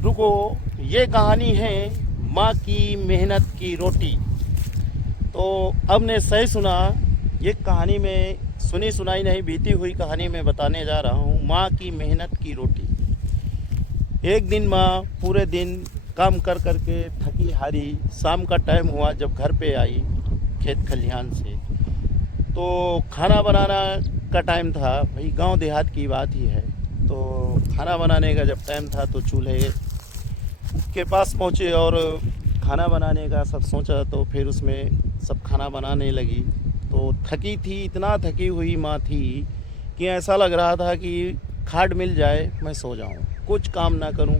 रुको, ये कहानी है माँ की मेहनत की रोटी। तो अब ने सही सुना, ये कहानी में सुनी सुनाई नहीं बीती हुई कहानी में बताने जा रहा हूँ। माँ की मेहनत की रोटी। एक दिन माँ पूरे दिन काम कर कर के थकी हारी, शाम का टाइम हुआ जब घर पे आई खेत खलिहान से, तो खाना बनाना का टाइम था। भाई गांव देहात की बात ही है, तो खाना बनाने का जब टाइम था तो चूल्हे के पास पहुँचे और खाना बनाने का सब सोचा। तो फिर उसमें सब खाना बनाने लगी। तो थकी थी, इतना थकी हुई माँ थी कि ऐसा लग रहा था कि खाट मिल जाए मैं सो जाऊँ, कुछ काम ना करूँ।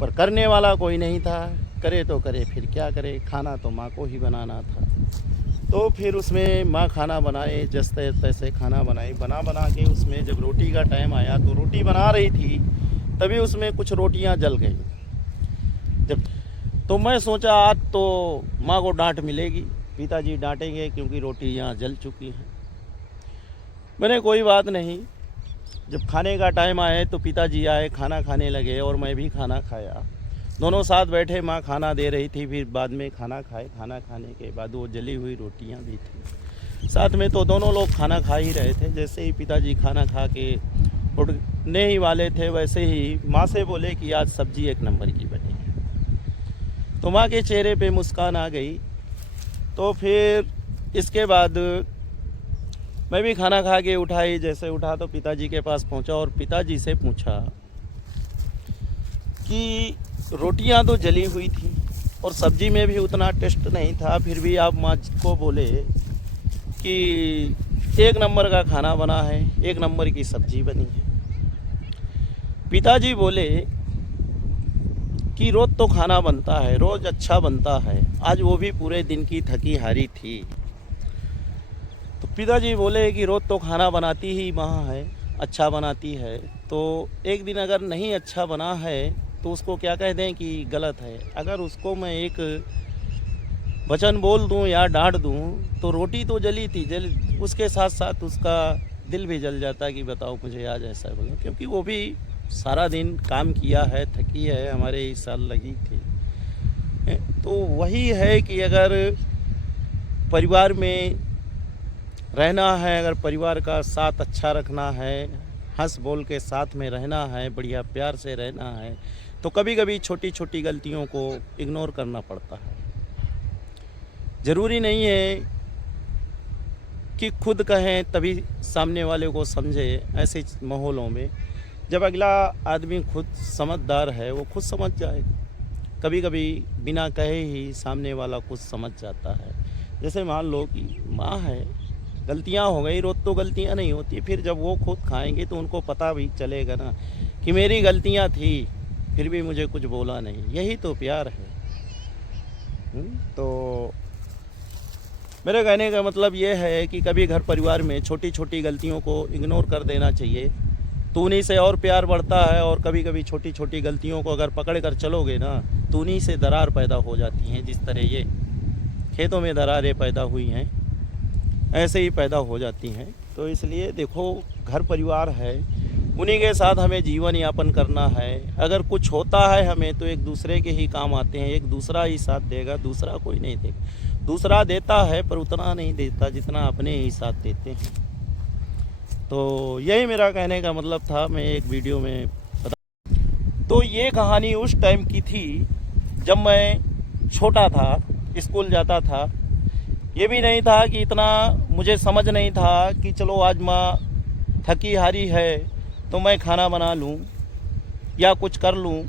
पर करने वाला कोई नहीं था, करे तो करे फिर क्या करे, खाना तो माँ को ही बनाना था। तो फिर उसमें माँ खाना बनाए, जैसे तैसे खाना बनाई। बना बना के उसमें जब रोटी का टाइम आया तो रोटी बना रही थी, तभी उसमें कुछ रोटियां जल गई। जब तो मैं सोचा आज तो माँ को डांट मिलेगी, पिताजी डांटेंगे क्योंकि रोटियां जल चुकी हैं। मैंने कोई बात नहीं। जब खाने का टाइम आए तो पिताजी आए, खाना खाने लगे और मैं भी खाना खाया। दोनों साथ बैठे, माँ खाना दे रही थी, फिर बाद में खाना खाए। खाना खाने के बाद वो जली हुई रोटियां भी थी साथ में, तो दोनों लोग खाना खा ही रहे थे। जैसे ही पिताजी खाना खा के उठने ही वाले थे, वैसे ही माँ से बोले कि आज सब्जी एक नंबर की बनी है। तो माँ के चेहरे पे मुस्कान आ गई। तो फिर इसके बाद मैं भी खाना खा के उठाई। जैसे उठा तो पिताजी के पास पहुंचा और पिताजी से पूछा कि रोटियां तो जली हुई थी और सब्जी में भी उतना टेस्ट नहीं था, फिर भी आप माँ को बोले कि एक नंबर का खाना बना है, एक नंबर की सब्जी बनी है। पिताजी बोले कि रोज़ तो खाना बनता है, रोज़ अच्छा बनता है, आज वो भी पूरे दिन की थकी हारी थी। तो पिताजी बोले कि रोज़ तो खाना बनाती ही माँ है, अच्छा बनाती है, तो एक दिन अगर नहीं अच्छा बना है तो उसको क्या कह दें कि गलत है। अगर उसको मैं एक वचन बोल दूं या डांट दूं तो रोटी तो जली थी, उसके साथ साथ उसका दिल भी जल जाता कि बताओ मुझे आज ऐसा बोला, क्योंकि वो भी सारा दिन काम किया है, थकी है, हमारे इस साल लगी थी। तो वही है कि अगर परिवार में रहना है, अगर परिवार का साथ अच्छा रखना है, हंस बोल के साथ में रहना है, बढ़िया प्यार से रहना है, तो कभी कभी छोटी छोटी गलतियों को इग्नोर करना पड़ता है। ज़रूरी नहीं है कि खुद कहें तभी सामने वाले को समझे। ऐसे माहौलों में जब अगला आदमी खुद समझदार है, वो खुद समझ जाए। कभी कभी बिना कहे ही सामने वाला खुद समझ जाता है। जैसे मान लो कि माँ है, गलतियाँ हो गई, रोज़ तो गलतियाँ नहीं होती, फिर जब वो खुद खाएंगे तो उनको पता भी चलेगा ना कि मेरी गलतियाँ थी, फिर भी मुझे कुछ बोला नहीं। यही तो प्यार है। तो मेरे कहने का मतलब ये है कि कभी घर परिवार में छोटी छोटी गलतियों को इग्नोर कर देना चाहिए, तो उन्हीं से और प्यार बढ़ता है। और कभी कभी छोटी छोटी गलतियों को अगर पकड़ कर चलोगे ना तो उन्हीं से दरार पैदा हो जाती हैं। जिस तरह ये खेतों में दरारें पैदा हुई हैं, ऐसे ही पैदा हो जाती हैं। तो इसलिए देखो, घर परिवार है, उन्हीं के साथ हमें जीवन यापन करना है। अगर कुछ होता है हमें तो एक दूसरे के ही काम आते हैं, एक दूसरा ही साथ देगा, दूसरा कोई नहीं देगा। दूसरा देता है पर उतना नहीं देता जितना अपने ही साथ देते हैं। तो यही मेरा कहने का मतलब था, मैं एक वीडियो में बता। तो ये कहानी उस टाइम की थी जब मैं छोटा था, स्कूल जाता था। ये भी नहीं था कि इतना मुझे समझ नहीं था कि चलो आज माँ थकी हारी है तो मैं खाना बना लूँ या कुछ कर लूँ।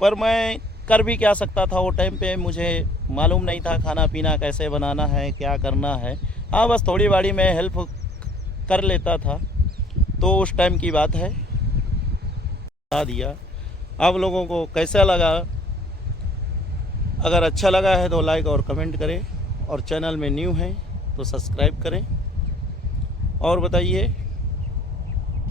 पर मैं कर भी क्या सकता था, वो टाइम पे मुझे मालूम नहीं था खाना पीना कैसे बनाना है, क्या करना है। हाँ, बस थोड़ी बाड़ी मैं हेल्प कर लेता था। तो उस टाइम की बात है, बता दिया। आप लोगों को कैसा लगा? अगर अच्छा लगा है तो लाइक और कमेंट करें, और चैनल में न्यू हैं तो सब्सक्राइब करें। और बताइए।